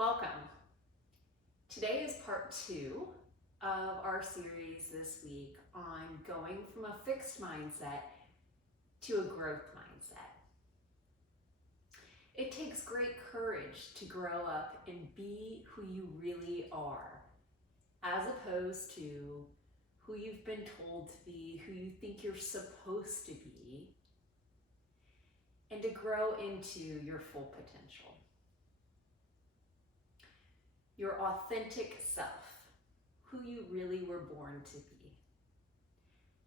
Welcome. Today is part 2 of our series this week on going from a fixed mindset to a growth mindset. It takes great courage to grow up and be who you really are, as opposed to who you've been told to be, who you think you're supposed to be, and to grow into your full potential. Your authentic self, who you really were born to be.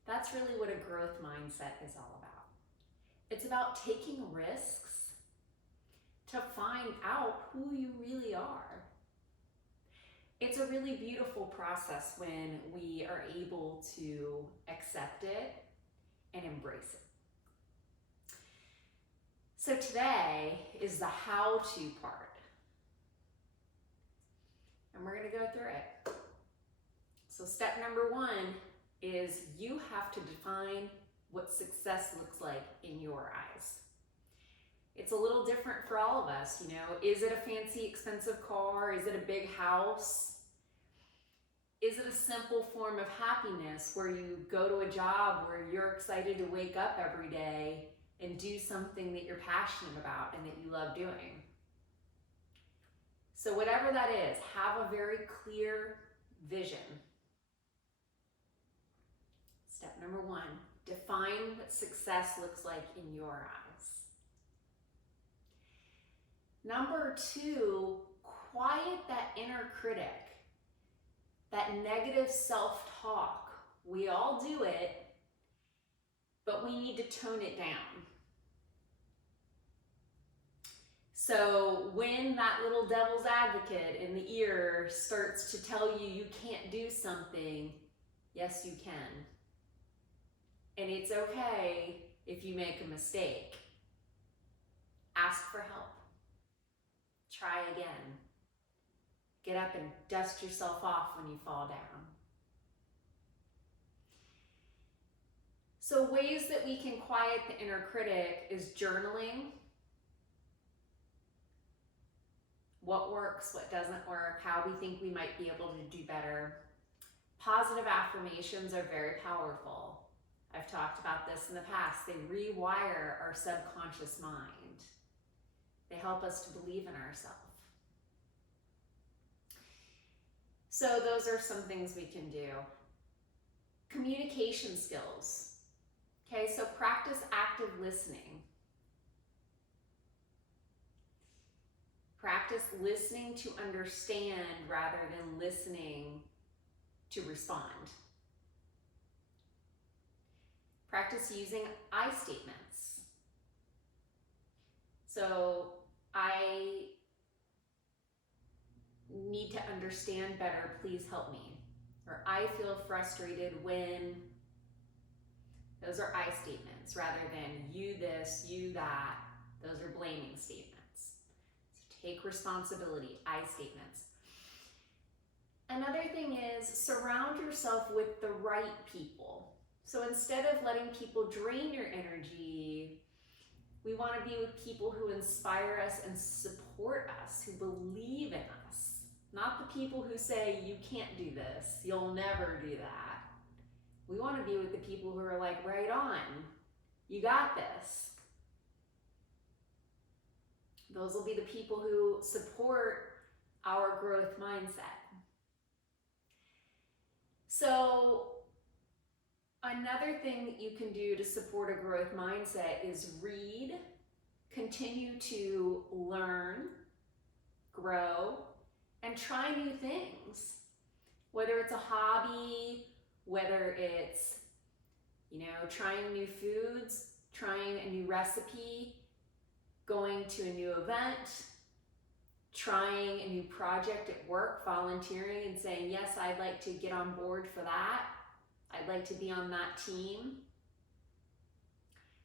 That's really what a growth mindset is all about. It's about taking risks to find out who you really are. It's a really beautiful process when we are able to accept it and embrace it. So today is the how-to part. And we're going to go through it. So step number 1 is you have to define what success looks like in your eyes. It's a little different for all of us, you know. Is it a fancy, expensive car? Is it a big house? Is it a simple form of happiness where you go to a job where you're excited to wake up every day and do something that you're passionate about and that you love doing? So whatever that is, have a very clear vision. Step number 1, define what success looks like in your eyes. Number 2, quiet that inner critic, that negative self-talk. We all do it, but we need to tone it down. So when that little devil's advocate in the ear starts to tell you you can't do something, yes, you can. And it's okay if you make a mistake. Ask for help. Try again. Get up and dust yourself off when you fall down. So ways that we can quiet the inner critic is journaling. What works, what doesn't work, how we think we might be able to do better. Positive affirmations are very powerful. I've talked about this in the past. They rewire our subconscious mind. They help us to believe in ourselves. So those are some things we can do. Communication skills. Okay, so practice active listening. Practice listening to understand rather than listening to respond. Practice using I statements. So I need to understand better, please help me. Or I feel frustrated when. Those are I statements rather than you this, you that. Those are blaming statements. Take responsibility, I statements. Another thing is surround yourself with the right people. So instead of letting people drain your energy, we want to be with people who inspire us and support us, who believe in us. Not the people who say, you can't do this, you'll never do that. We want to be with the people who are like, right on, you got this. Those will be the people who support our growth mindset. So another thing that you can do to support a growth mindset is read, continue to learn, grow, and try new things. Whether it's a hobby, whether it's, trying new foods, trying a new recipe, going to a new event, trying a new project at work, volunteering and saying, yes, I'd like to get on board for that. I'd like to be on that team.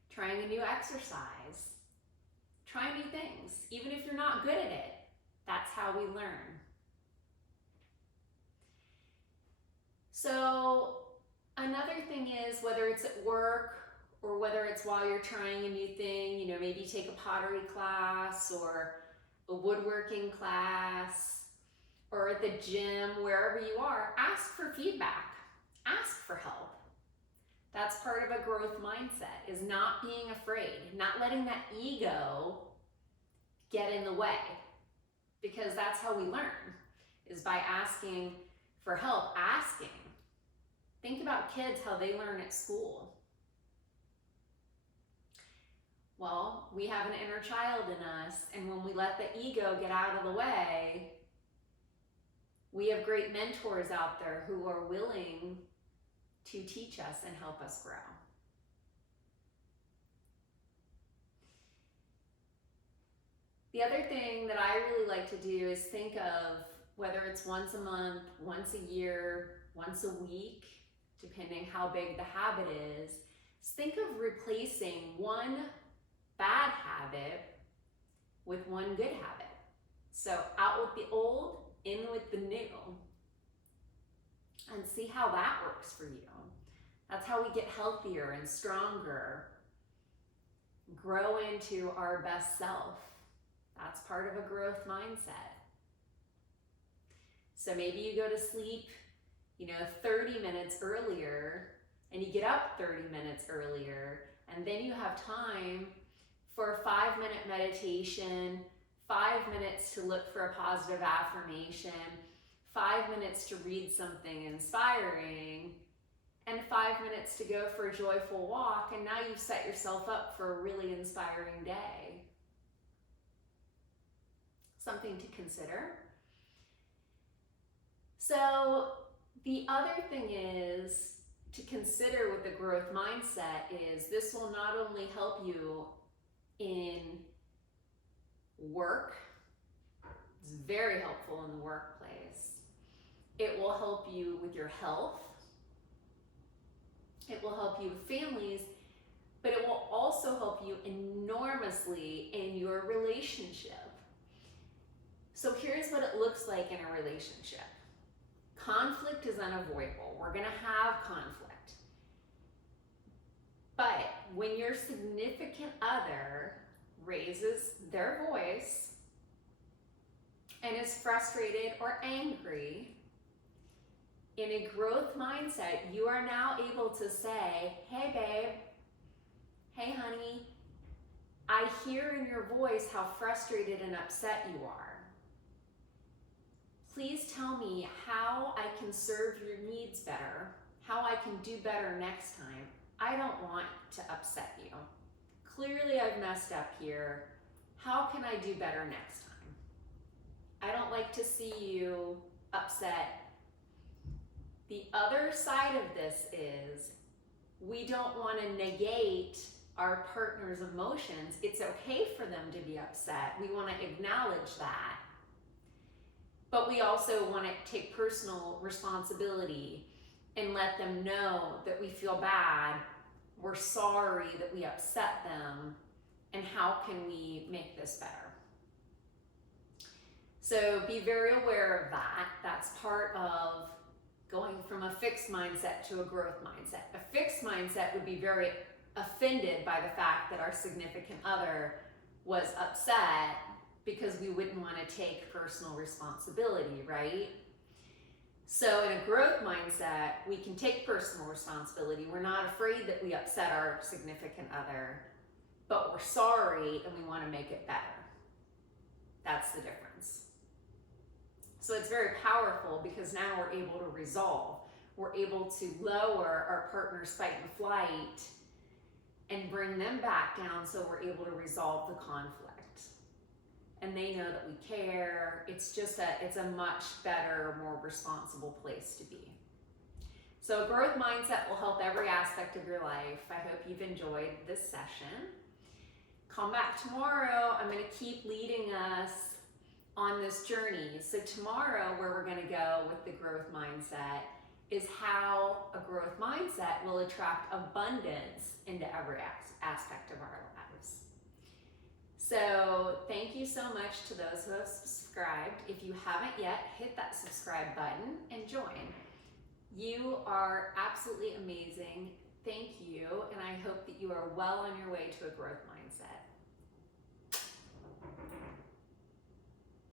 Trying a new exercise. Try new things. Even if you're not good at it, that's how we learn. So another thing is, whether it's at work or whether it's while you're trying a new thing, maybe take a pottery class or a woodworking class, or at the gym, wherever you are, ask for feedback, ask for help. That's part of a growth mindset, is not being afraid, not letting that ego get in the way, because that's how we learn, is by asking for help, asking. Think about kids, how they learn at school. Well, we have an inner child in us, and when we let the ego get out of the way, we have great mentors out there who are willing to teach us and help us grow. The other thing that I really like to do is think of, whether it's once a month, once a year, once a week, depending how big the habit is think of replacing one bad habit with one good habit. So out with the old, in with the new, and see how that works for you. That's how we get healthier and stronger, grow into our best self. That's part of a growth mindset. So maybe you go to sleep, 30 minutes earlier, and you get up 30 minutes earlier, and then you have time for a 5-minute meditation, 5 minutes to look for a positive affirmation, 5 minutes to read something inspiring, and 5 minutes to go for a joyful walk, and now you've set yourself up for a really inspiring day. Something to consider. So the other thing is to consider with the growth mindset is this will not only help you in work, it's very helpful in the workplace. It will help you with your health. It will help you with families, but it will also help you enormously in your relationship. So here's what it looks like in a relationship. Conflict is unavoidable. We're gonna have conflict. But when your significant other raises their voice and is frustrated or angry, in a growth mindset, you are now able to say, hey babe, hey honey, I hear in your voice how frustrated and upset you are. Please tell me how I can serve your needs better, how I can do better next time. I don't want to upset you. Clearly I've messed up here. How can I do better next time? I don't like to see you upset. The other side of this is we don't want to negate our partner's emotions. It's okay for them to be upset. We want to acknowledge that. But we also want to take personal responsibility and let them know that we feel bad, we're sorry that we upset them, and how can we make this better? So be very aware of that. That's part of going from a fixed mindset to a growth mindset. A fixed mindset would be very offended by the fact that our significant other was upset, because we wouldn't want to take personal responsibility, right? So in a growth mindset, we can take personal responsibility. We're not afraid that we upset our significant other, but we're sorry and we want to make it better. That's the difference. So it's very powerful because now we're able to resolve. We're able to lower our partner's fight and flight and bring them back down so we're able to resolve the conflict. And they know that we care. It's a much better, more responsible place to be. So a growth mindset will help every aspect of your life. I hope you've enjoyed this session. Come back tomorrow. I'm going to keep leading us on this journey. So tomorrow, where we're going to go with the growth mindset is how a growth mindset will attract abundance into every aspect of our lives. So thank you so much to those who have subscribed. If you haven't yet, hit that subscribe button and join. You are absolutely amazing. Thank you, and I hope that you are well on your way to a growth mindset.